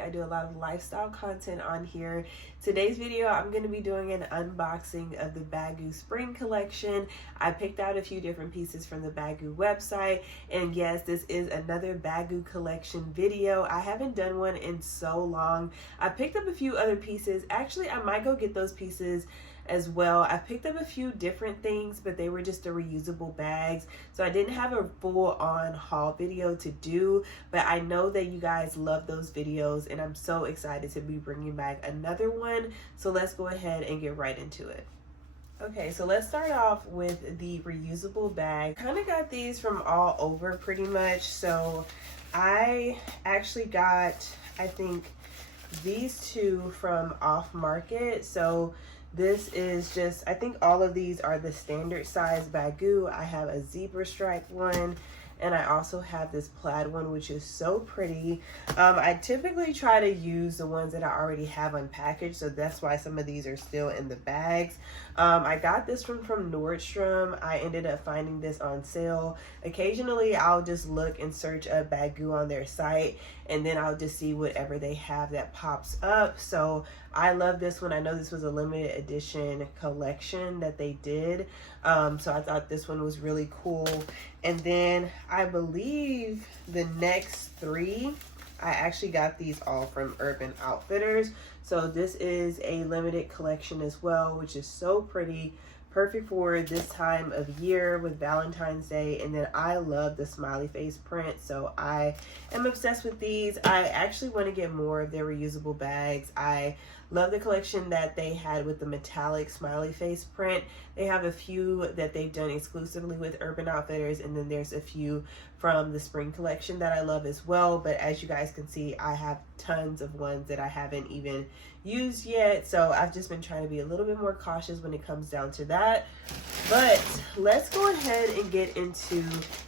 Fanny. I do a lot of lifestyle content on here. Today's video, I'm going to be doing an unboxing of the Baggu spring collection. I picked out a few different pieces from the Baggu website, and yes, this is another Baggu collection video. I haven't done one in so long. I picked up a few other pieces. Actually, I might go get those pieces as well. I picked up a few different things, but they were just the reusable bags, so I didn't have a full-on haul video to do, but I know that you guys love those videos, and I'm so excited to be bringing back another one. So let's go ahead and get right into it. Okay, so let's start off with the reusable bag. Kind of got these from all over pretty much. So I actually got, I think, these two from Off Market. So this is just, I think all of these are the standard size Baggu. I have a zebra stripe one, and I also have this plaid one, which is so pretty. I typically try to use the ones that I already have unpackaged, so that's why some of these are still in the bags. I got this one from Nordstrom. I ended up finding this on sale. Occasionally, I'll just look and search up Baggu on their site, and then I'll just see whatever they have that pops up. So I love this one. I know this was a limited edition collection that they did. So I thought this one was really cool. And then I believe the next three, I actually got these all from Urban Outfitters. So this is a limited collection as well, which is so pretty. Perfect for this time of year with Valentine's Day. And then I love the smiley face print, so I am obsessed with these. I actually want to get more of their reusable bags. I love the collection that they had with the metallic smiley face print. They have a few that they've done exclusively with Urban Outfitters, and then there's a few from the spring collection that I love as well. But as you guys can see, I have tons of ones that I haven't even used yet, so I've just been trying to be a little bit more cautious when it comes down to that. But let's go ahead and get into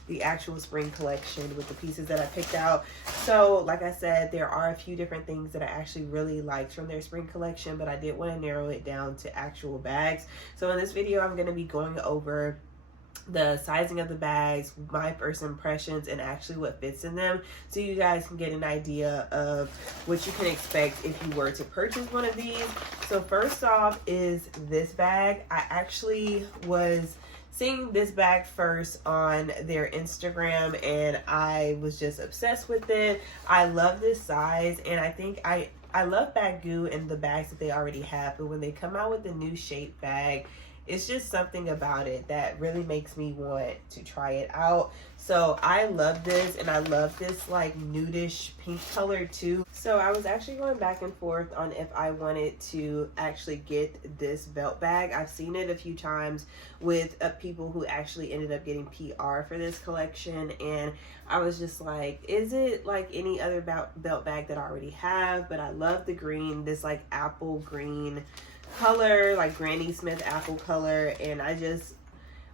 the actual spring collection with the pieces that I picked out. So like I said, there are a few different things that I actually really liked from their spring collection, but I did want to narrow it down to actual bags. So in this video, I'm going to be going over the sizing of the bags, my first impressions, and actually what fits in them, so you guys can get an idea of what you can expect if you were to purchase one of these. So first off is this bag. I actually was seeing this bag first on their Instagram, and I was just obsessed with it. I love this size, and I think I love Baggu and the bags that they already have, but when they come out with a new shape bag, it's just something about it that really makes me want to try it out. So I love this, and I love this like nudish pink color too. So I was actually going back and forth on if I wanted to actually get this belt bag. I've seen it a few times with people who actually ended up getting PR for this collection, and I was just like, is it like any other belt bag that I already have? But I love the green, this like apple green color, like Granny Smith apple color, and I just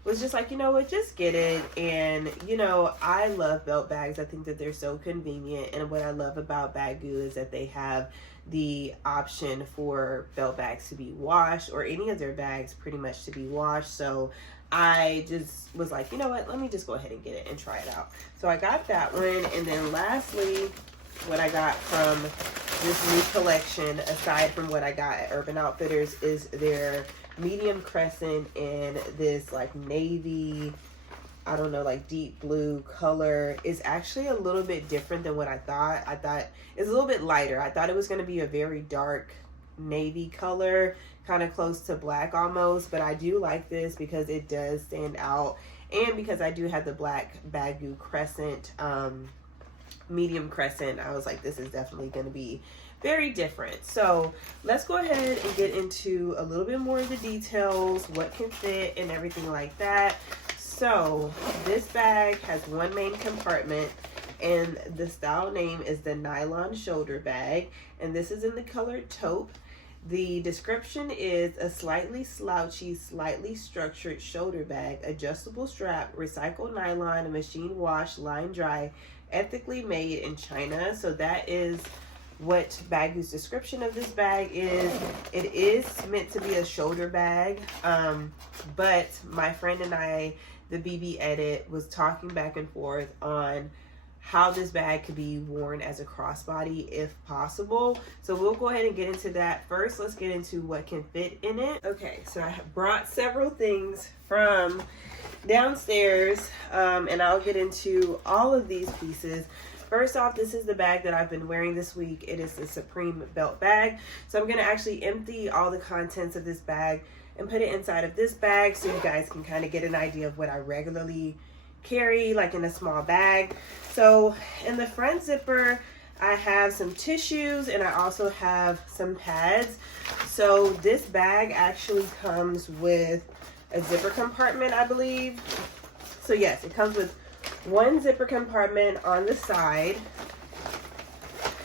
was just like, you know what, just get it. And you know, I love belt bags. I think that they're so convenient, and what I love about Baggu is that they have the option for belt bags to be washed, or any of their bags pretty much to be washed. So I just was like, you know what, let me just go ahead and get it and try it out. So I got that one, and then lastly, what I got from this new collection, aside from what I got at Urban Outfitters, is their medium crescent in this like navy, I don't know, like deep blue color. Is actually a little bit different than what I thought. I thought it's a little bit lighter. I thought it was going to be a very dark navy color, kind of close to black almost, but I do like this because it does stand out, and because I do have the black Baggu crescent, medium crescent, I was like, this is definitely going to be very different. So let's go ahead and get into a little bit more of the details, what can fit and everything like that. So this bag has one main compartment, and the style name is the Nylon shoulder bag, and this is in the color taupe. The description is a slightly slouchy, slightly structured shoulder bag, adjustable strap, recycled nylon, machine wash, line dry, ethically made in China. So that is what Baggu's description of this bag is. It is meant to be a shoulder bag, but my friend and I, the BB Edit, was talking back and forth on how this bag could be worn as a crossbody if possible. So we'll go ahead and get into that. First, let's get into what can fit in it. Okay, so I have brought several things from downstairs, and I'll get into all of these pieces. First off, this is the bag that I've been wearing this week. It is the Supreme belt bag. So I'm gonna actually empty all the contents of this bag and put it inside of this bag so you guys can kind of get an idea of what I regularly carry, like in a small bag. So in the front zipper, I have some tissues and I also have some pads. So this bag actually comes with a zipper compartment, I believe. So yes, it comes with one zipper compartment on the side.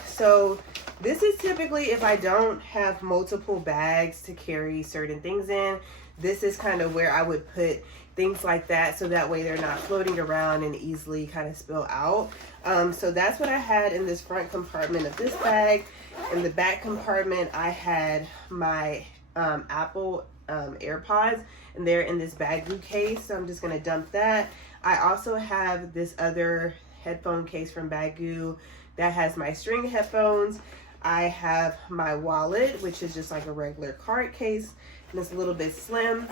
So this is typically if I don't have multiple bags to carry certain things in, this is kind of where I would put things like that, so that way they're not floating around and easily kind of spill out. So that's what I had in this front compartment of this bag. In the back compartment, I had my Apple AirPods, and they're in this Baggu case, so I'm just gonna dump that. I also have this other headphone case from Baggu that has my string headphones. I have my wallet, which is just like a regular card case, and it's a little bit slim.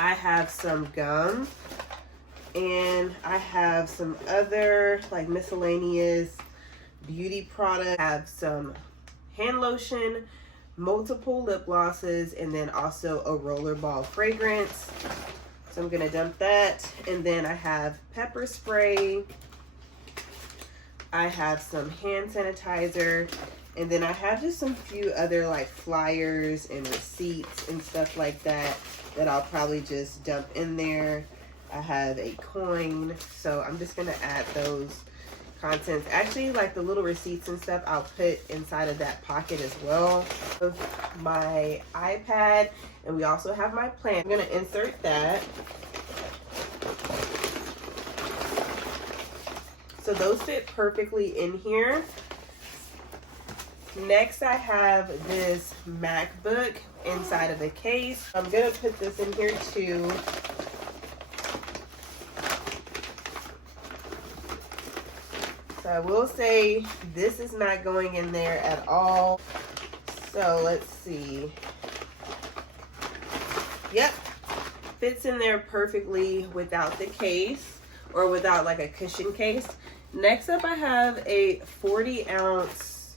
I have some gum, and I have some other like miscellaneous beauty products. I have some hand lotion, multiple lip glosses, and then also a rollerball fragrance. So I'm gonna dump that. And then I have pepper spray. I have some hand sanitizer. And then I have just some few other like flyers and receipts and stuff like that I'll probably just dump in there. I have a coin, so I'm just gonna add those contents. Actually, like the little receipts and stuff, I'll put inside of that pocket as well. My iPad, and we also have my plan. I'm gonna insert that. So those fit perfectly in here. Next, I have this MacBook inside of a case. I'm gonna put this in here too. So I will say this is not going in there at all. So let's see. Yep, fits in there perfectly without the case, or without like a cushion case. Next up, I have a 40-ounce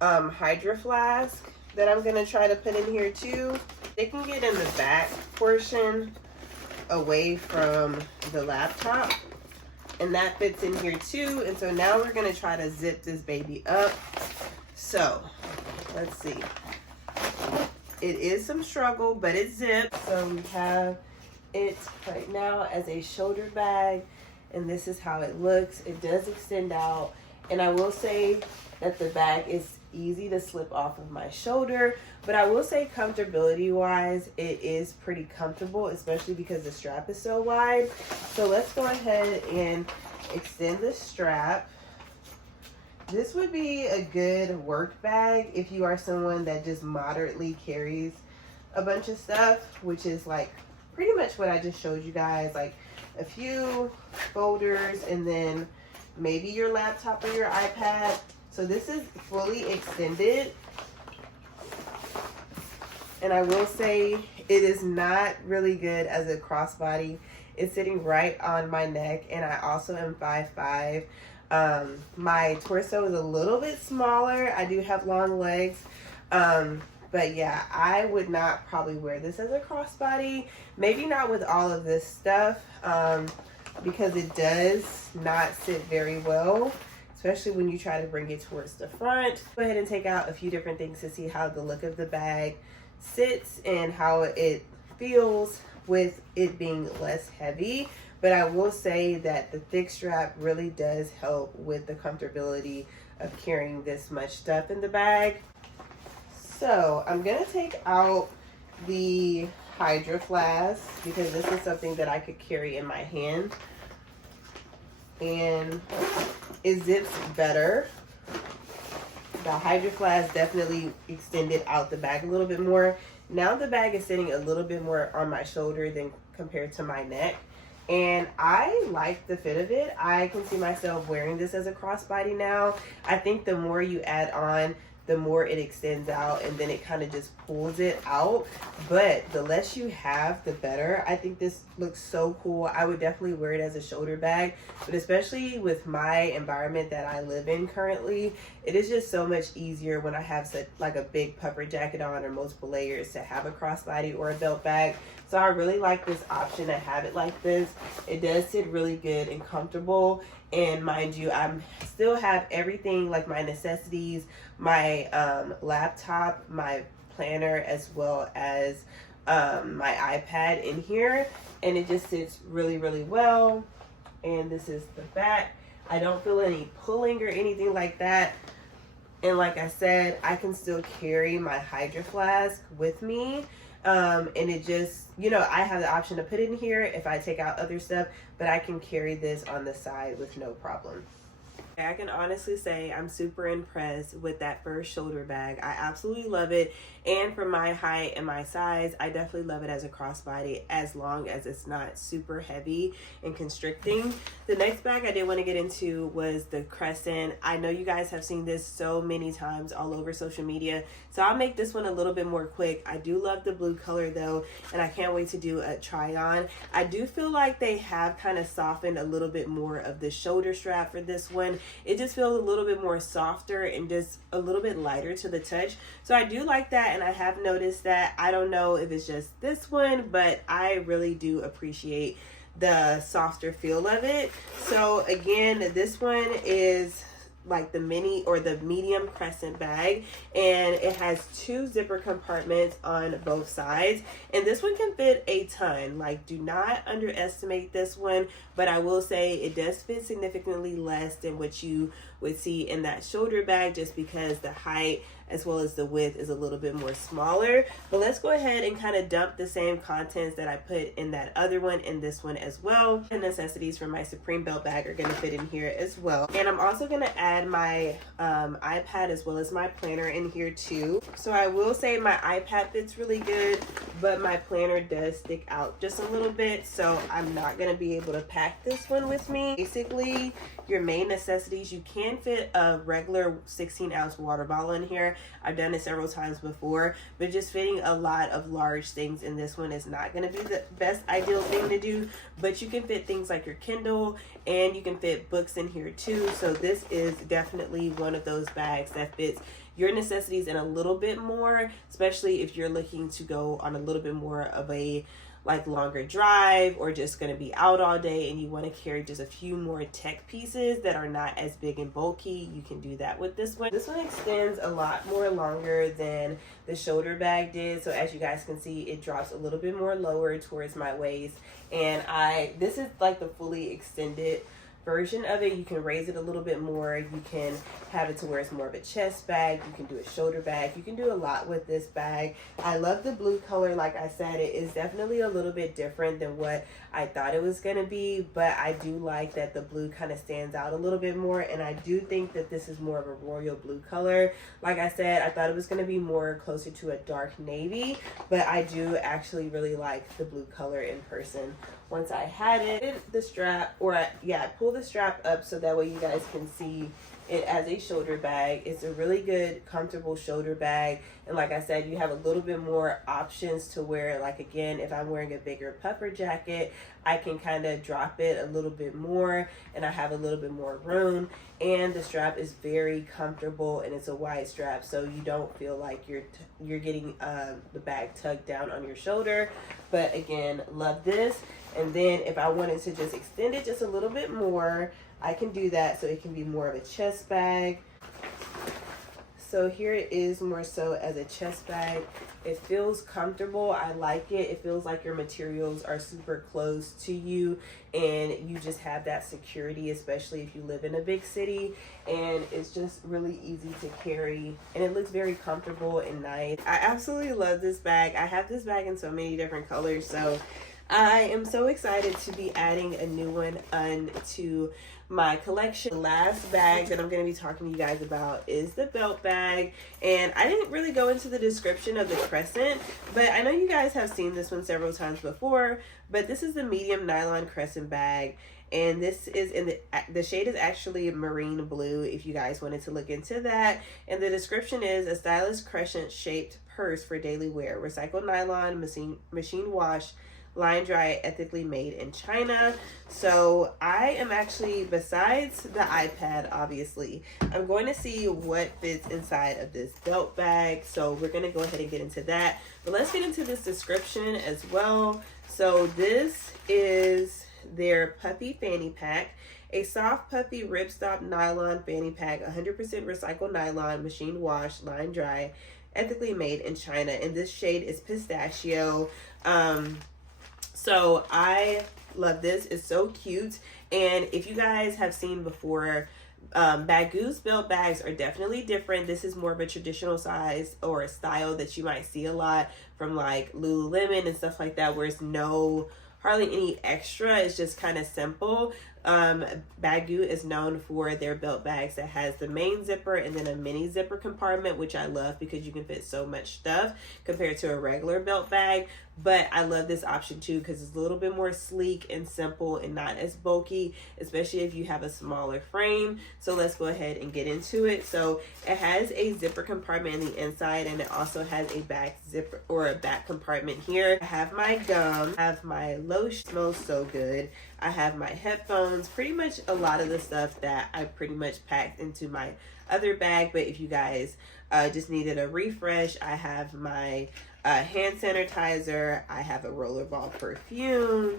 Hydro Flask that I'm gonna try to put in here too. They can get in the back portion away from the laptop, and that fits in here too. And so now we're gonna try to zip this baby up. So let's see. It is some struggle, but it zips. So we have it right now as a shoulder bag, and this is how it looks. It does extend out, and I will say that the bag is easy to slip off of my shoulder, but I will say comfortability wise, it is pretty comfortable, especially because the strap is so wide. So let's go ahead and extend the strap. This would be a good work bag if you are someone that just moderately carries a bunch of stuff, which is like pretty much what I just showed you guys, like a few folders and then maybe your laptop or your iPad. So this is fully extended, and I will say it is not really good as a crossbody. It's sitting right on my neck, and I also am 5'5". My torso is a little bit smaller. I do have long legs, but yeah, I would not probably wear this as a crossbody. Maybe not with all of this stuff, because it does not sit very well, especially when you try to bring it towards the front. Go ahead and take out a few different things to see how the look of the bag sits and how it feels with it being less heavy. But I will say that the thick strap really does help with the comfortability of carrying this much stuff in the bag. So I'm gonna take out the Hydro Flask because this is something that I could carry in my hand, and it zips better. The Hydro Flask definitely extended out the bag a little bit more. Now the bag is sitting a little bit more on my shoulder than compared to my neck. and I like the fit of it. I can see myself wearing this as a crossbody now. I think the more you add on, the more it extends out, and then it kind of just pulls it out. But the less you have, the better. I think this looks so cool. I would definitely wear it as a shoulder bag, but especially with my environment that I live in currently, it is just so much easier when I have such like a big puffer jacket on or multiple layers to have a crossbody or a belt bag. So I really like this option to have it like this. It does sit really good and comfortable. And mind you, I'm still have everything like my necessities, my laptop, my planner, as well as my iPad in here. And it just sits really, really well. And this is the back. I don't feel any pulling or anything like that. And like I said, I can still carry my Hydro Flask with me. And it just, you know, I have the option to put it in here if I take out other stuff, but I can carry this on the side with no problem. I can honestly say I'm super impressed with that first shoulder bag. I absolutely love it. And for my height and my size, I definitely love it as a crossbody, as long as it's not super heavy and constricting. The next bag I did want to get into was the Crescent. I know you guys have seen this so many times all over social media, so I'll make this one a little bit more quick. I do love the blue color though, and I can't wait to do a try on. I do feel like they have kind of softened a little bit more of the shoulder strap for this one. It just feels a little bit more softer and just a little bit lighter to the touch. So I do like that, and I have noticed that. I don't know if it's just this one, but I really do appreciate the softer feel of it. So again, this one is like the mini or the medium Crescent bag, and it has 2 zipper compartments on both sides, and this one can fit a ton. Like, do not underestimate this one, but I will say it does fit significantly less than what you would see in that shoulder bag, just because the height as well as the width is a little bit more smaller. But let's go ahead and kind of dump the same contents that I put in that other one in this one as well. The necessities for my Supreme belt bag are going to fit in here as well. And I'm also going to add my iPad as well as my planner in here too. So I will say my iPad fits really good, but my planner does stick out just a little bit, so I'm not going to be able to pack this one with me. Basically, your main necessities, you can fit a regular 16-ounce water bottle in here. I've done it several times before, but just fitting a lot of large things in this one is not going to be the best ideal thing to do. But you can fit things like your Kindle, and you can fit books in here too. So this is definitely one of those bags that fits your necessities and a little bit more, especially if you're looking to go on a little bit more of a like longer drive, or just going to be out all day and you want to carry just a few more tech pieces that are not as big and bulky. You can do that with this one. This one extends a lot more longer than the shoulder bag did, so as you guys can see, it drops a little bit more lower towards my waist. And this is like the fully extended version of it. You can raise it a little bit more. You can have it to where it's more of a chest bag. You can do a shoulder bag. You can do a lot with this bag. I love the blue color. Like I said, it is definitely a little bit different than what I thought it was going to be, but I do like that the blue kind of stands out a little bit more, and I do think that this is more of a royal blue color. Like I said, I thought it was going to be more closer to a dark navy, but I do actually really like the blue color in person. Once I had it, the strap, or I pull the strap up so that way you guys can see it as a shoulder bag. It's a really good, comfortable shoulder bag. And like I said, you have a little bit more options to wear. Like again, if I'm wearing a bigger puffer jacket, I can kind of drop it a little bit more and I have a little bit more room. And the strap is very comfortable, and it's a wide strap, so you don't feel like you're getting the bag tugged down on your shoulder. But again, love this. And then if I wanted to just extend it just a little bit more, I can do that, so it can be more of a chest bag. So here it is more so as a chest bag. It feels comfortable. I like it. It feels like your materials are super close to you, and you just have that security, especially if you live in a big city. And it's just really easy to carry, and it looks very comfortable and nice. I absolutely love this bag. I have this bag in so many different colors, so I am so excited to be adding a new one onto my collection. The last bag that I'm going to be talking to you guys about is the belt bag, and I didn't really go into the description of the Crescent, but I know you guys have seen this one several times before. But this is the medium nylon Crescent bag, and this is in the shade is actually marine blue, if you guys wanted to look into that. And the description is a stylish Crescent shaped purse for daily wear, recycled nylon, machine wash, line dry, ethically made in China. So I am actually, besides the iPad, obviously, I'm going to see what fits inside of this belt bag. So we're going to go ahead and get into that. But let's get into this description as well. So this is their Puffy fanny pack. A soft puffy ripstop nylon fanny pack, 100% recycled nylon, machine wash, line dry, ethically made in China. And this shade is pistachio. So I love this. It's so cute. And if you guys have seen before, Baggu's belt bags are definitely different. This is more of a traditional size or a style that you might see a lot from like Lululemon and stuff like that, where it's hardly any extra. It's just kind of simple. Baggu is known for their belt bags that has the main zipper and then a mini zipper compartment, which I love because you can fit so much stuff compared to a regular belt bag. But I love this option too because it's a little bit more sleek and simple and not as bulky, especially if you have a smaller frame. So let's go ahead and get into it. So it has a zipper compartment in the inside, and it also has a back zipper or a back compartment here. I have my gum, I have my lotion, smells so good. I have my headphones, pretty much a lot of the stuff that I pretty much packed into my other bag. But if you guys just needed a refresh, I have my hand sanitizer, I have a rollerball perfume,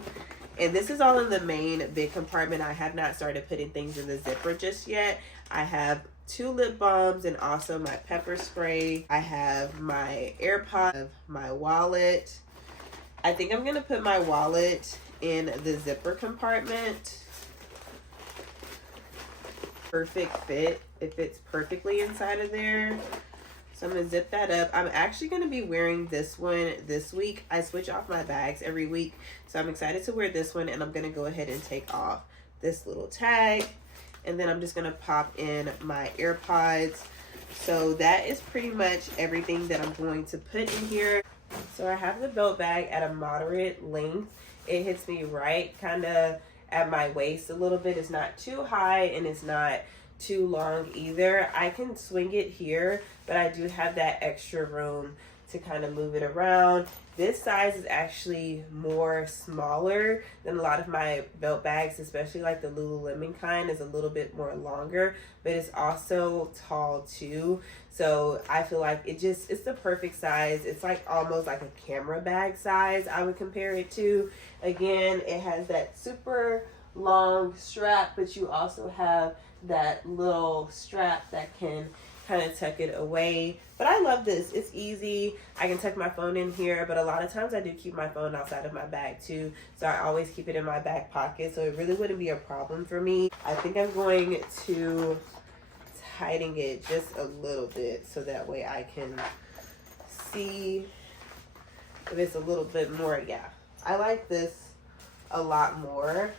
and this is all in the main big compartment. I have not started putting things in the zipper just yet. I have 2 lip balms and also my pepper spray. I have my AirPods, my wallet. I think I'm gonna put my wallet in the zipper compartment. Perfect fit. It fits perfectly inside of there. So I'm going to zip that up. I'm actually going to be wearing this one this week. I switch off my bags every week. So I'm excited to wear this one, and I'm going to go ahead and take off this little tag. And then I'm just going to pop in my AirPods. So that is pretty much everything that I'm going to put in here. So I have the belt bag at a moderate length. It hits me right kind of at my waist a little bit. It's not too high and it's not too long either. I can swing it here, but I do have that extra room to kind of move it around. This size is actually more smaller than a lot of my belt bags, especially like the Lululemon kind is a little bit more longer, but it's also tall too. So I feel like it's the perfect size. It's like almost like a camera bag size, I would compare it to. Again, it has that super long strap, but you also have that little strap that can kind of tuck it away. But I love this. It's easy. I can tuck my phone in here, but a lot of times I do keep my phone outside of my bag too, so I always keep it in my back pocket, so it really wouldn't be a problem for me. I think I'm going to tighten it just a little bit so that way I can see if it's a little bit more. Yeah, I like this a lot more.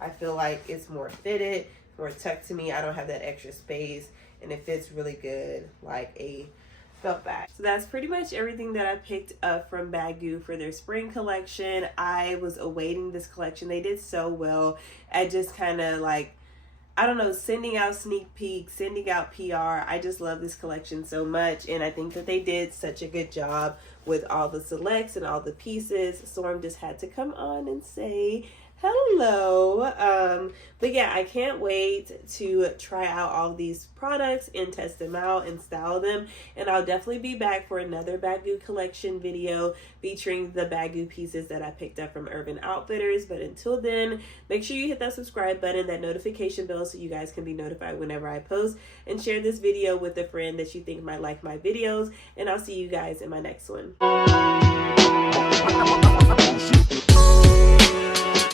I feel like it's more fitted, more tucked to me. I don't have that extra space, and it fits really good like a belt bag. So that's pretty much everything that I picked up from Baggu for their spring collection. I was awaiting this collection. They did so well at just kind of like, I don't know, sending out sneak peeks, sending out PR. I just love this collection so much, and I think that they did such a good job with all the selects and all the pieces. Storm just had to come on and say hello. But yeah, I can't wait to try out all these products and test them out and style them. And I'll definitely be back for another Baggu collection video featuring the Baggu pieces that I picked up from Urban Outfitters. But until then, make sure you hit that subscribe button, that notification bell, so you guys can be notified whenever I post, and share this video with a friend that you think might like my videos. And I'll see you guys in my next one.